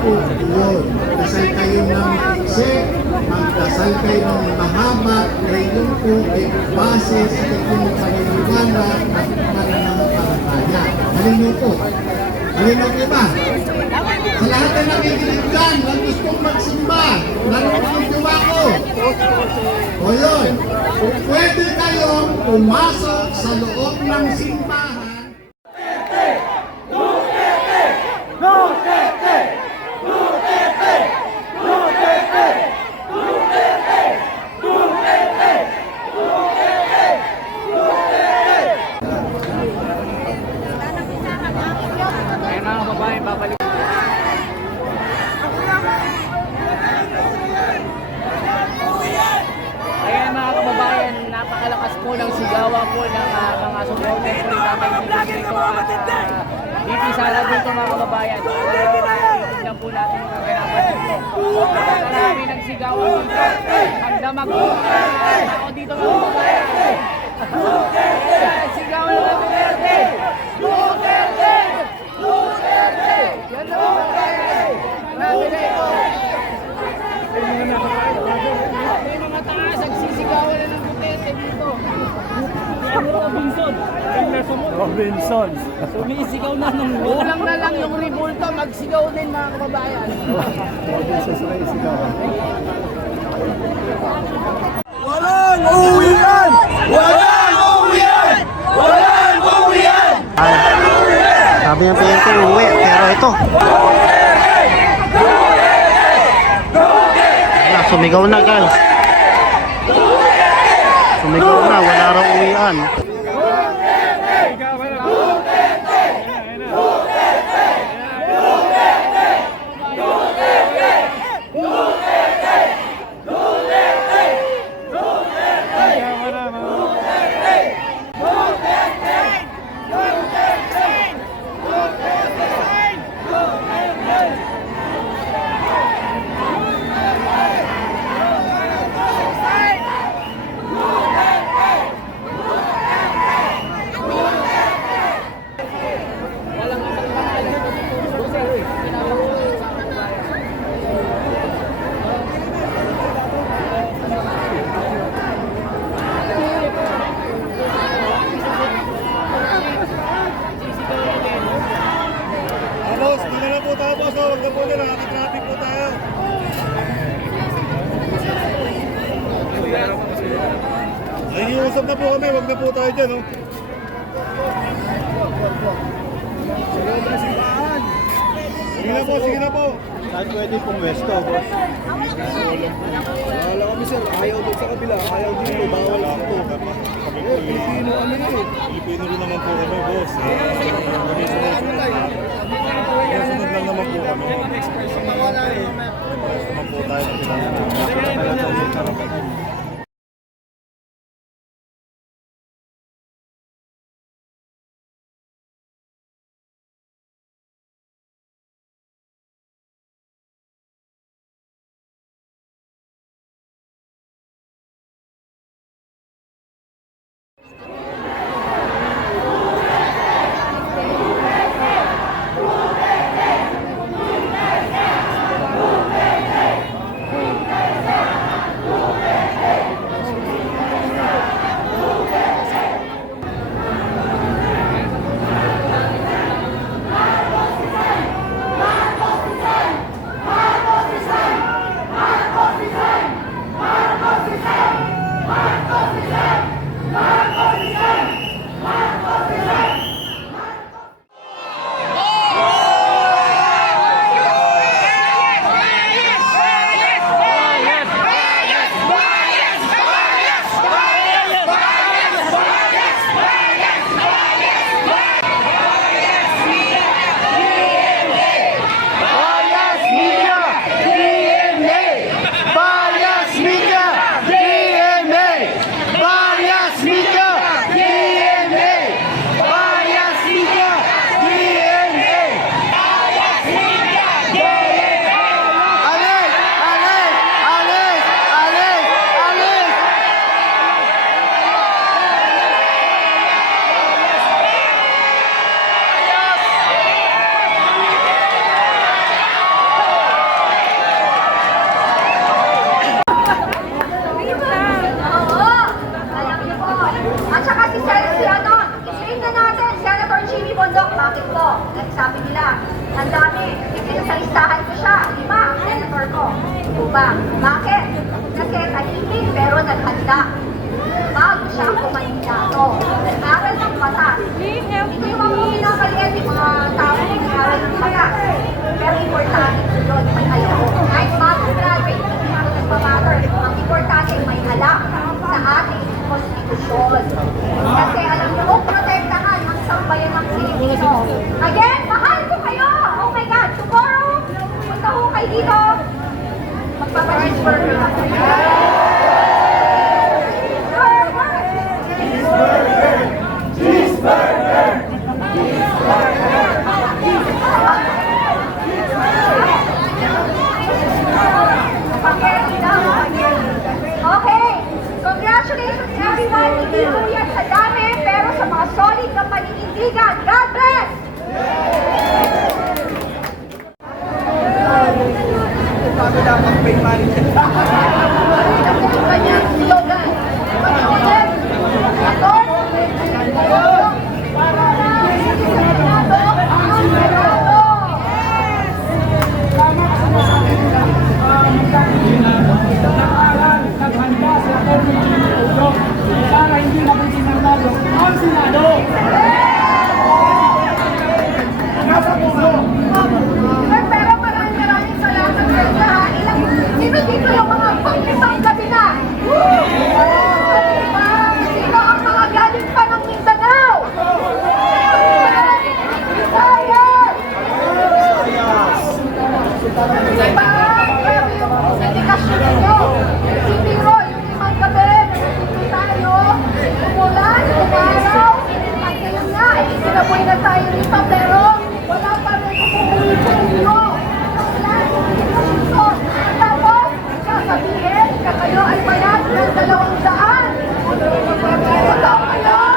po yun. Dasal kayo ng ikse, magdasal kayo ng mahaba, yun po ay base sa inyong paniniwala at pananampalataya. Malino po. Malino po ba? Sa lahat na nakikinig dyan, na gustong magsimba, nanonood yung ako. O yun, pwede kayong pumasok sa loob ng simbahan. Kaya mga babae, babalik. Ayan mga kababayan, napakalakas po ng sigawan po ng ah, mga supporters po ng Tatay Digong dito at uh, BP Sala dito mga kababayan. Tignan po natin yung kaganapan dito. Marami ng sigawan dito. Ang damag po. Ako dito mga kababayan. Sigawan ng Duterte! Duterte! Duterte! Yan na mga kababayan. Marami na ito. May mga taas, nagsisigawan na ng Duterte dito. Robinson. Robinson. Sumisigaw na ng Kulang na lang yung revolta, magsigaw din mga kababayan. Robinson sa isigaw. Walang uwian! Walang uwian! Walang uwian! Sabi ng PNP, uwi. Pero ito. Wala, sumigaw na guys. Sumigaw na, wala raw uwian. Boss, di na lang po tayo, boss. Oh. Huwag na po na, nakaka-traffic po tayo. Nakikiusap na po kami, huwag na po tayo dyan, oh. Sige na po, sige na po. Saan pwede pong westo, boss? Wala kami sir, ayaw doon sa kabila, ayaw dito, bawal dito. Eh, Pilipino kami rin eh. Pilipino rin naman po kami, boss. Kami sumusunod lang. Sumusunod lang naman po kami. Naman po tayo ng ko. O ba? Bakit? Kasi tahimik pero naghanda. Bago siya kumandidato. Nag-aral ng batas. Ito yung mga pinakaliit, yung mga tao na nag-aral ng batas. Pero importante yun, may alam. Kahit bago graduate, hindi ako nagpamatter. Ang importante, may alam sa ating konstitusyon. Kasi alam oh, protektahan ang sambayan ng Pilipino. Again, mahal ko kayo! Oh my God, tomorrow, punta ko kayo dito. Magpapacheeseburger ako. Okay, congratulations everyone. Hindi ko yan sa dami, pero sa mga solid na paninindigan. God bless! Kanyang slogan. Pag-ulit, ator, para na sa Senado, ang Senado. para hindi mabuting ng lalo ang Senado. Nasa puso. Sir, pero maraming maraming salamat sa inyo ha. Ilang, sino dito yung mga pang-isang gabi na? Diba? Sino ang mga galing pa ng Mindanao? Visayas! Diba? Grabe yung dedikasyon ninyo. Si Biro, yung limang gabi, nagtitipid tayo. Umulan, umaraw. At ngayon nga, eh, sinaboy na tayo dito, pero wala pa rin umuwi sa inyo. Wala yung dedikasyon. Tapos, sasabihin na kayo ay bayad ng dalawang daan. Totoo ba yun?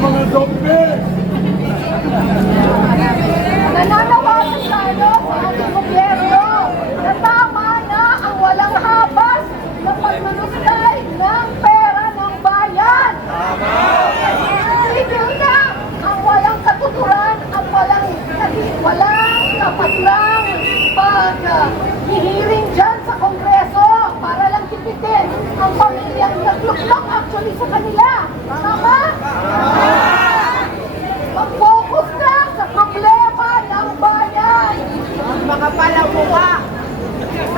mga zombie. Nananawagan tayo sa ating gobyerno na tama na ang walang habas na pagmanustay ng pera ng bayan. Tigil na ang walang katuturan, ang walang, walang kapatlang pag uh, hihiring dyan sa Kongreso para lang tipitin ang pamilyang nagluklok actually sa kanila. Tama? Mag-focus na sa problema ng bayan. Mga palamuka.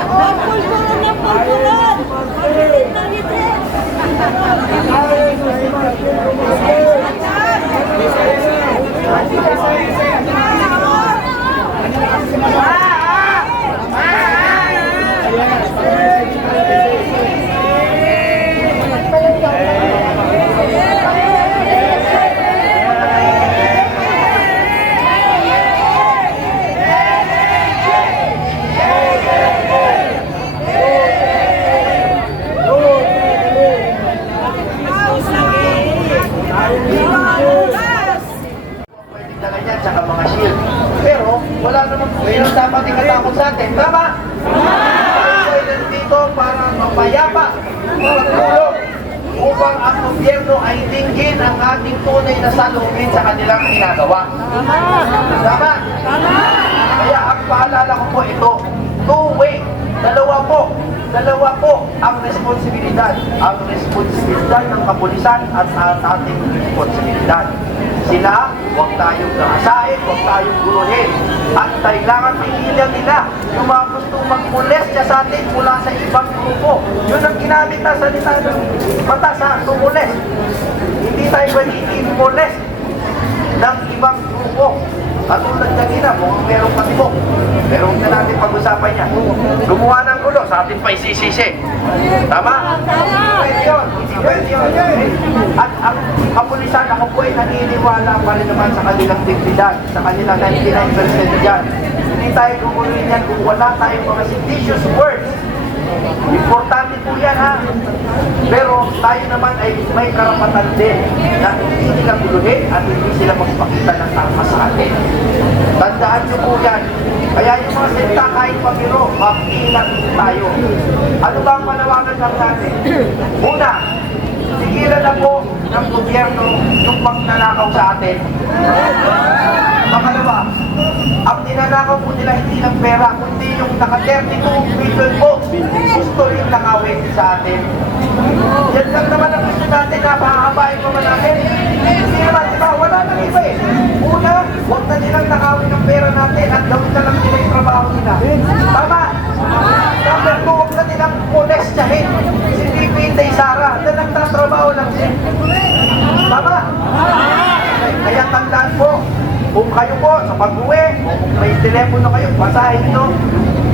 Oh, pulburon ng pulburon. Pagkitin ng litin. pwedeng dala niyan, tsaka mga shield. Pero, wala naman, mayroon dapat ikatakot sa atin. Tama? Tayo ay nandito mapayapa, matulog, upang ang gobyerno ay dinggin ang ating tunay na salungin sa kanilang ginagawa. Tama? Kaya ang paalala ko po ito, two-way, dalawa po, dalawa po ang responsibilidad. Ang responsibilidad ng kapulisan at ang ating responsibilidad. Sila, huwag tayong nakasain, huwag tayong guruhin. At kailangan pigilan nila yung mga gustong magmolestya sa atin mula sa ibang grupo. Yun ang ginamit na salita ng batas sa tumulest. Hindi tayo pwede i-molest ng ibang grupo. Katulad kanina, mukhang merong patibok. Huwag na natin pag-usapan niya. Gumawa ng gulo, sa atin pa isisisi. Tama? At ang kapulisan, ako po ay naniniwala pa rin naman sa kanilang dignidad, sa kanilang 99% dyan. Hindi tayo gumuloy niyan kung wala tayong mga seditious words Importante po yan ha. Pero tayo naman ay may karapatan din na hindi sila guluhin at hindi sila magpakita ng tama sa atin. Tandaan niyo po yan. Kaya yung mga salita kahit pabiro, mapilat tayo. Ano ba ang manawagan lang natin? Una, sigilan na po ng gobyerno yung pagnanakaw sa atin. Ninanakaw po nila hindi ng pera, kundi yung naka 32 billion po. Gusto rin nakawin sa atin. Yan lang naman ang gusto natin na pahahabain pa man natin. Hindi naman, di ba? Wala nang iba eh. Una, huwag na nilang nakawin ng pera natin at gawin na lang nila yung trabaho nila. Tama? Number two, huwag na nilang molestahin si VP Inday Sara na nagtatrabaho lang siya. Tama? Kaya tandaan po, kung kayo po sa pag-uwi, may telepono kayo, basahin nyo,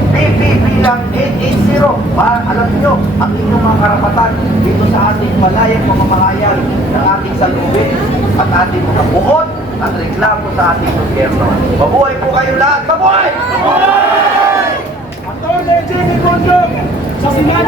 PPP lang 880. Pa, alam nyo, ang inyong mga karapatan dito sa ating malayang pamamahayag ng ating salubin at ating mga buhot at reklamo sa ating gobyerno. Mabuhay po kayo lahat! Mabuhay! Attorney Jimmy Bondok, sa Senado o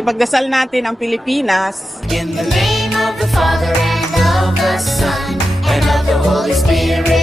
Ipagdasal natin ang Pilipinas. In the name of the Father and of the Son and of the Holy Spirit.